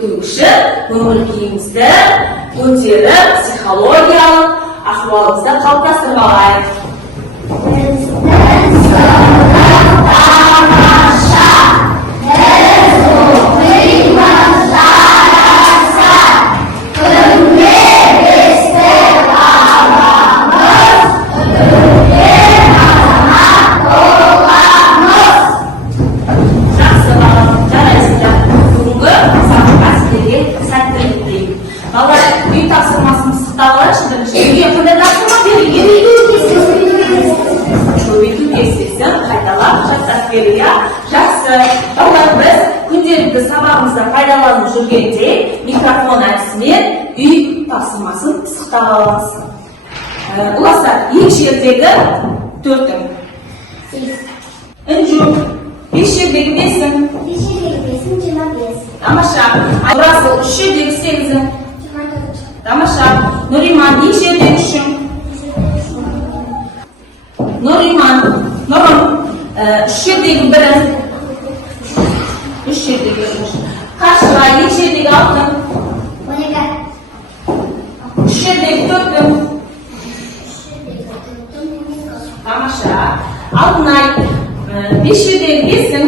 өту үшін көңіл-күйімізді көтеріп, психологиялық ахуалымызды қалыптастырып алайық. Жақсы, балалар, біз күнделікті сабағымызда пайдаланып жүргенде микрофон әдісімен үй тапсырмасын пысықтап аламыз. Ұластар, екі жердегі 4-ің. Үнжу, 5 жердегі 5-ің. 5 жердегі 5-ің 25. Тамаша. Айрасыл, 3 жердегі 8-ің. 24. Тамаша. Нұриман, 2 жердегі 3-ің. Нұриман, Нұрым. 3 жердегі 1-ің. 3 жердегі 1-ің. Қаршыға 2 жердегі 6-ың. 12. 3 жердегі 4-ің. Тамаша. Алтынай 5 жердегі 5-ің.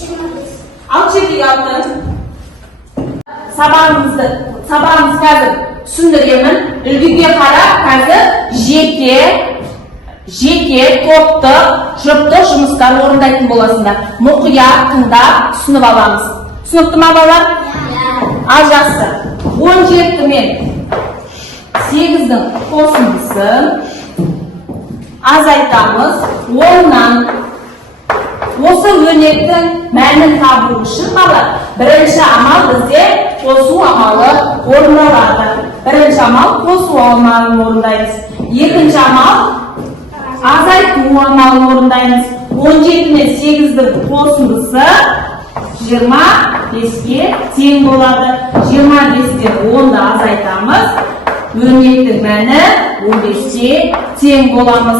25. 6 жердегі 6-ың. Сабағымыз қазір түсіндіремін. Үлгіге қарап қазір жеке, топтық, жұптық жұмыстар орындайтын боласыңдар. Мұқият тыңдап түсініп аламыз. Түсінікті ма балалар? Ал жақсы. 17 мен 8-дің қосындысын азайтамыз. 10-нан осы өрнектің мәнін табу үшін балалар, бірінші амал бізде қосу амалы орындалады. Бірінші амал қосу амалын орындаймыз. Екінші амал азайту амалын орындаймыз. 17 мен 8-дің қосындысы 25-ке тең болады. 25-тен 10-ды азайтамыз. Өрнектің мәні 15-те тең болады.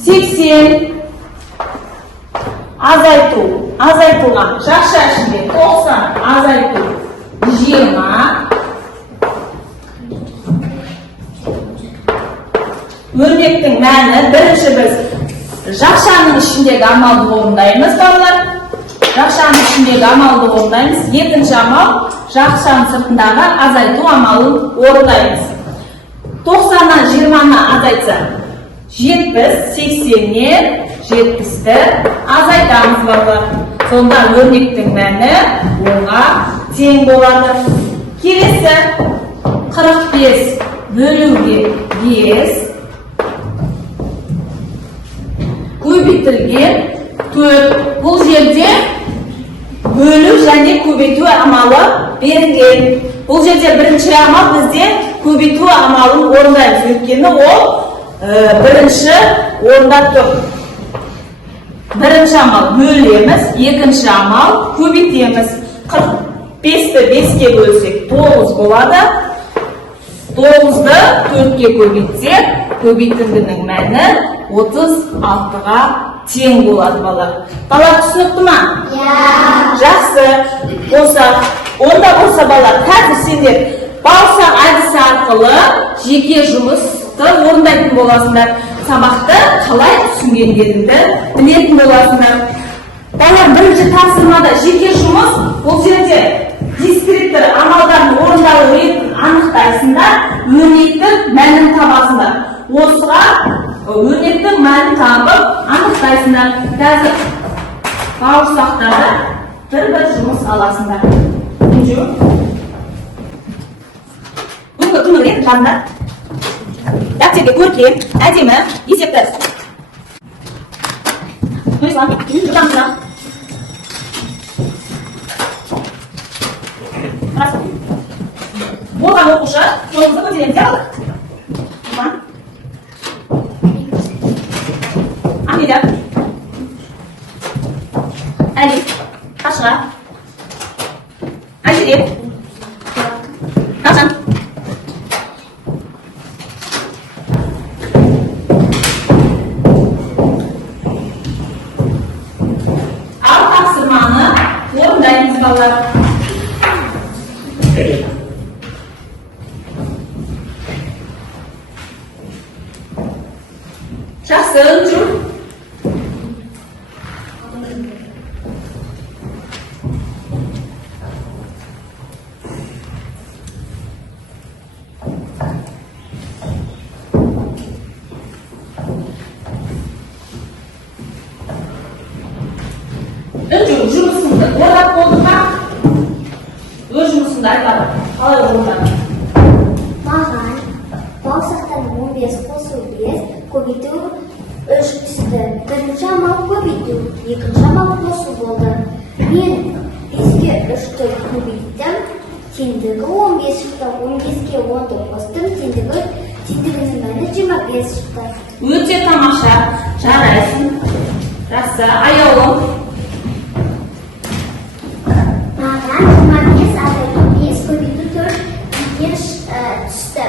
80 азайтуға жақша ішінде 90 азайту 20. Өрнектің мәні бірінші біз жақшаның ішіндегі амалды орындаймыз, балалар. Жақшаның ішіндегі амалды орындаймыз. Екінші амал жақшаның сыртындағы азайту амалын орындаймыз. 90-нан 20-на азайтса 70, 80-нен 70-ті азайтамыз, балалар. Сонда өрнектің мәні 10-ға тең болады. Келесі 45 бөлуге 5 көбейтілген 4. Бұл жерде бөлу және көбейту амалы берілген. Бұл жерде бірінші амал бізде көбейту амалын орындаймыз. Өйткені ол бірінші орында тұр. Бірінші амал бөлеміз, екінші амал көбейтеміз. 45-ті 5-ке бөлсек 9 болады. 9-ды 4-ке көбейтсек, көбейтіндінің мәні 36-ға тең болады, балалар. Балалар түсінікті ма? Жақсы. Онда болса балалар, қазір сендер бауырсақ әдісі арқылы жеке жұмысты орындайтын боласыңдар. Сабақты қалай түсінгендеріңді білетін боласыңдар. Балалар, бірінші тапсырмада жеке жұмыс, бұл жерде дискриптор амалдарын орындалу ретін анықтайсыңдар, өрнектің мәнін табасыңдар. Осыға өрнектің мәнін табып анықтайсыңдар. Қазір бауырсақтарды бір жұмыс аласыңдар. Бүгінгі күні рет жазыңдар. Дәптерге көркем, әдемі, есепті. Нұрислам, жұтамызда. Қарасы. Болған оқушы, жолымызды көтереміз, яғылы. Ахмеда. Әли. Қашыға. Әжірет. Қашан. Ал тапсырманы орындаймыз, балалар. Önce жұмысыңды ойлап болдың ба? Өз жұмысыңды айтады. Қалай ойлады? Маған баусақтан 15 қосу 5 көбейту 3 түсті. Бірінші амал көбейту, екінші амал қосу болды. Мен 5-ке 3-ті көбейттім. Теңдігі 15 шықты. 15-ке 19 қостым. Теңдігінің мәні 25 шықты. Өте тамаша. Жарайсың. Жақсы. Аяулым. Маған 25 азайту 5 көбейту 4 түсті.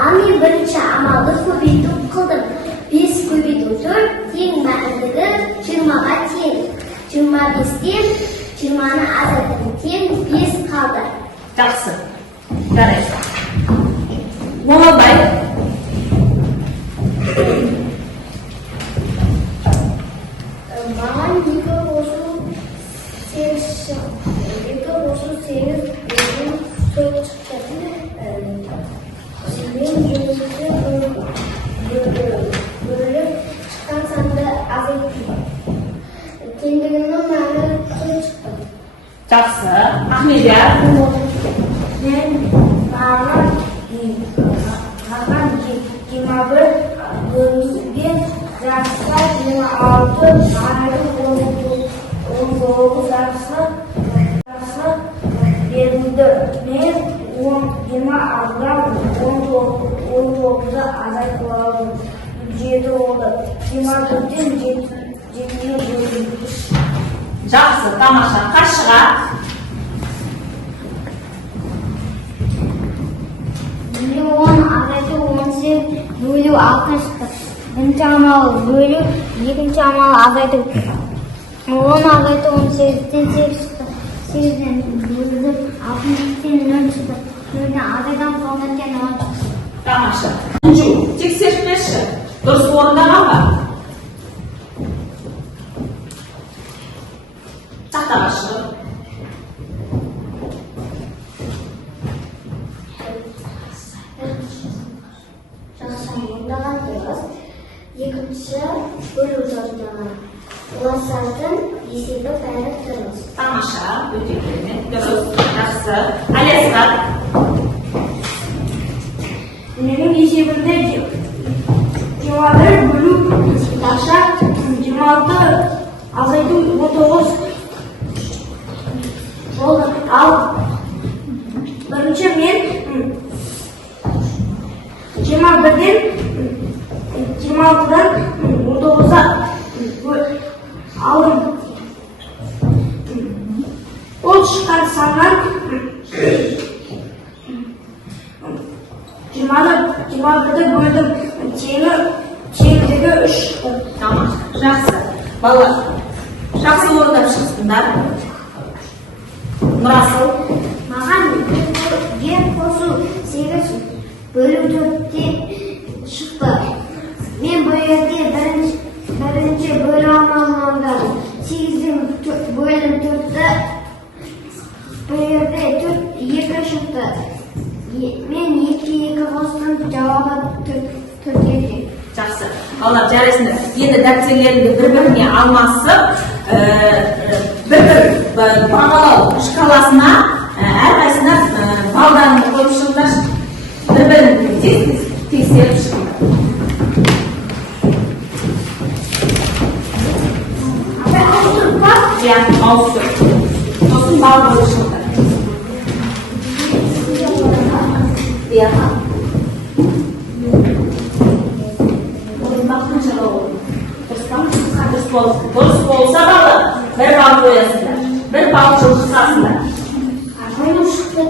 Ал мен бірінші амалды көбейту қылдым. 5 көбейту 4 тең мәндігі 20-ға тең. 25-тен 20-ны азайту тең 5 қалды. Жақсы. Жарайсың. Молабай. Маған 2 қосу 8 4 шықты. Мен жұмысты бөліп шыққан санды азайту. Теңдігінің мәні 4 шықты. Жақсы. Ахмедия. Мен маған 21 бөлінген жақса 26 айрым 19 жақсы берілді. Мен 20 аздан 19-ды азайтуладым. 7 болды. 24-тен 7-ге бөлінді. Жақсы. Тамаша. Қашыға. Миллион азайту 18 бөлу 6 шықты. Бірінші амал бөлу, екінші амал азайту. 10 азайту 18-тен 8 шықты. 8-ден бөлді 60-тен 0 шықты. 0-ден азайдан қолдаткен 10 шықты. Тамаша. Үнжу. Тексерші. Дұрыс орындаған ба? Тақтаға шығып. Жақсы орындаған дұрыс. Екінші бөлу орындаған. Оласардың есебі бәрі дұрыс. Тамаша. Өте керемет. Дұрыс. Жақсы. Алесға. Менің есебімде 21 бөлу ақша 26 азайту 19 болды. Ал бірінші мен 21-ден 26-дан 19-а алдым. Ол шыққан саннан 21-ді бөлдім. Теңдігі 3 шықты. Тамаша. Жақсы. Балалар. Жақсы орындап шықсыңдар. Нұрасыл. Маған 1 қосу 8 бөлу 4-те шықты. Мен бұл жерде бірінші бөлу амалын орындадым. 8-ден бөлім 4-ті бұл жерде 2 шықты. Мен 2 қостым, жауабы 4-ге тең. Жақсы. Балалар жарайсыңдар. Енді дәптерлеріңді бір-біріне алмасып, бір-бір бағалау шкаласына әрқайсына балдарын қойып шығыңдар. Бір-бірін тексеріп шығыңдар. Ауыстырып па? Иә, ауыстырып. Сосын бал қойып шығыңдар. Иә. Дұрыс болса балы, бір бал қоясыңдар. Бір бал жылжысасыңдар. Қойып шықты.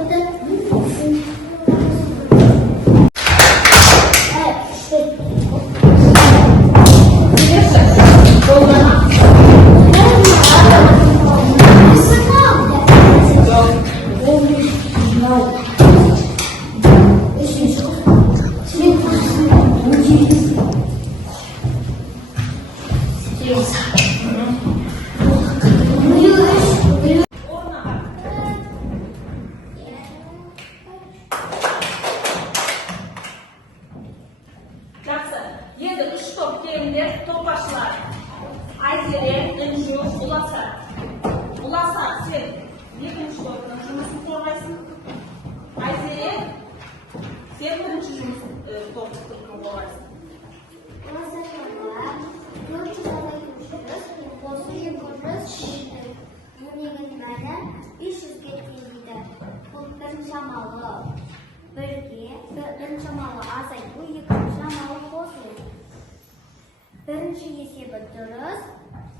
Жақсы. Енді үш топ келіңдер, топашылар. Айзере, Үнжу, Ұласа. шамалы бірге, бір шамалы азайту, екінші шамалы қосу. Бірінші есебі дұрыс,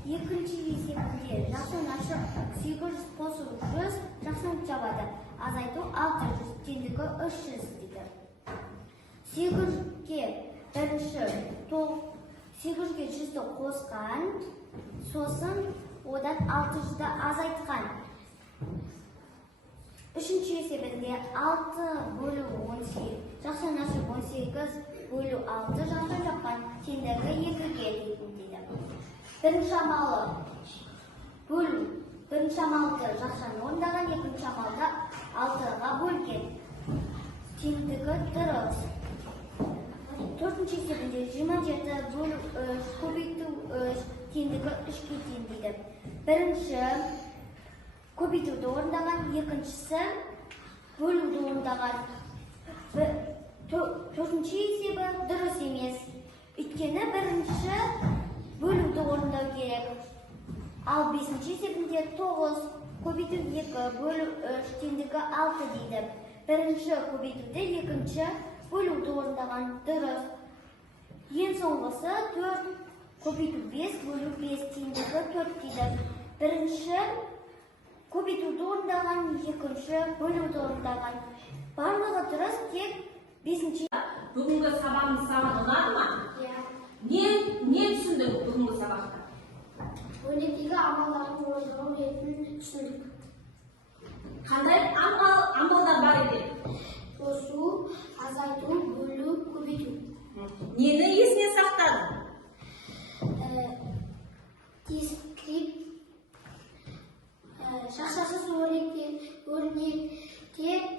екінші есебінде жақсын ашық 800 қосу 100 жақсын жабады. Азайту 600, теңдігі 300 дейді. 800-ге 100-ді қосқан, сосын одан 600-ді азайтқан. Үшінші есебінде 6 бөлу 18, жақсын ашық 18 бөлу 6 жақсын жапқан, теңдігі 2-ге дейді. Бірінші шамалы бөлу, бірінші шамалды жақсын орындаған, екінші шамалды 6-ға бөлген, теңдігі дұрыс. Төртінші есебінде 27 бөлу көбейту теңдігі 3-ге тең дейді. Бірінші көбейтуді орындаған, екіншісі бөлуді орындаған. Төртінші есебі дұрыс емес. Өйткені бірінші бөлуді орындау керек. Ал бесінші есебінде 9 көбейту 2 бөлу 3 теңдігі 6 дейді. Бірінші көбейтуді, екінші бөлуді орындаған дұрыс. Ең соңғысы 4 көбейту 5 бөлу 5 теңдігі 4 дейді. Бірінші көбейтуді орындаған, екінші бөлуді орындаған. Барлығы дұрыс, тек 5-ші. Бүгінгі сабағымыз саған ұнады ма? Не түсіндің бүгінгі сабақта? Өрнектегі амалдардың орындалу ретін түсіндік. Қандай амалдар бар екен? Қосу, азайту, бөлу, көбейту. Нені есіне сақтадың? Дискрипт, шақшасыз өрнекте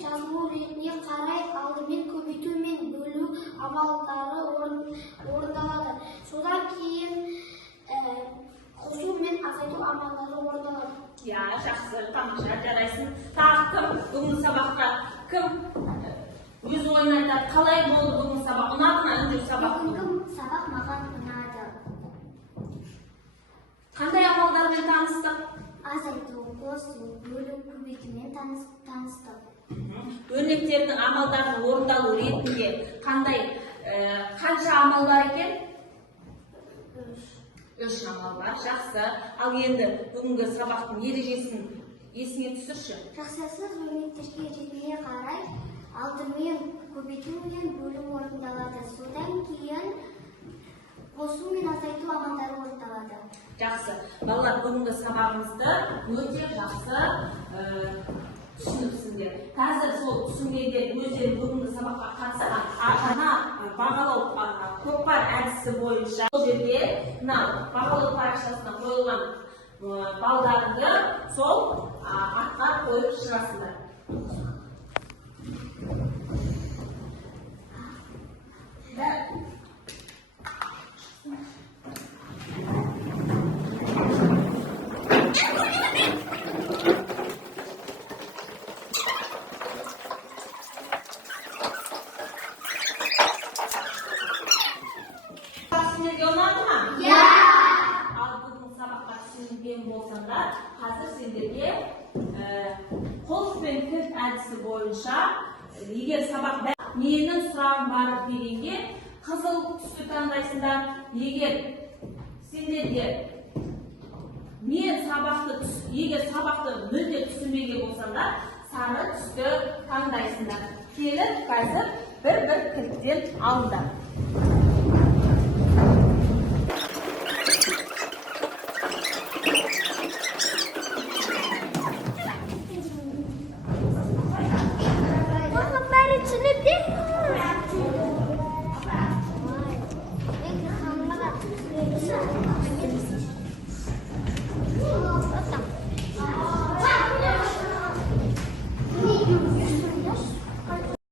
жазылу ретіне қарай алдымен көбейту мен бөлу амалдары орындалады. Содан кейін қосу мен азайту амалдары орындалады. Я, жақсы, тамаша, жарайсың. Тағы кім бүгінгі сабақта? Кім өз ойын айтады? Қалай болды бүгінгі сабақ? Ұнады ма бүгінгі сабақ? Бүгінгі сабақ маған ұнады. Қандай амалдармен таныстық? Азайту, қосу, бөлу, көбейтумен таныстық. Өрнектердің амалдарын орындалу ретінде қанша амал бар екен? 3 амал бар, жақсы. Ал енді бүгінгі сабақтың ережесін есіңе түсірші. Шақшасыз өрнектерге ретіне қарай алдымен көбейту мен бөлу орындалады. Содан кейін қосу мен азайту амалдары орындалады. Жақсы. Балалар, бүгінгі сабағымызды өте жақсы түсініпсіңдер. Қазір сол түсінгендер өздері бүгінгі сабаққа қатысқан ата-ана бағалау көкпар әдісі бойынша сол жерде бағалау парақшасына қойылған балдарыңды сол атқа қойып шығасыңдар. Қазір сендерге қолыспен кілт әдісі бойынша егер сабақ менің сұрағым бар дегенде қызыл түсті таңдайсыңдар. Егер сендерге егер сабақты мүлде түсінбеген болсаңдар, сары түсті таңдайсыңдар. Келіп қазір бір кілттен алыңдар.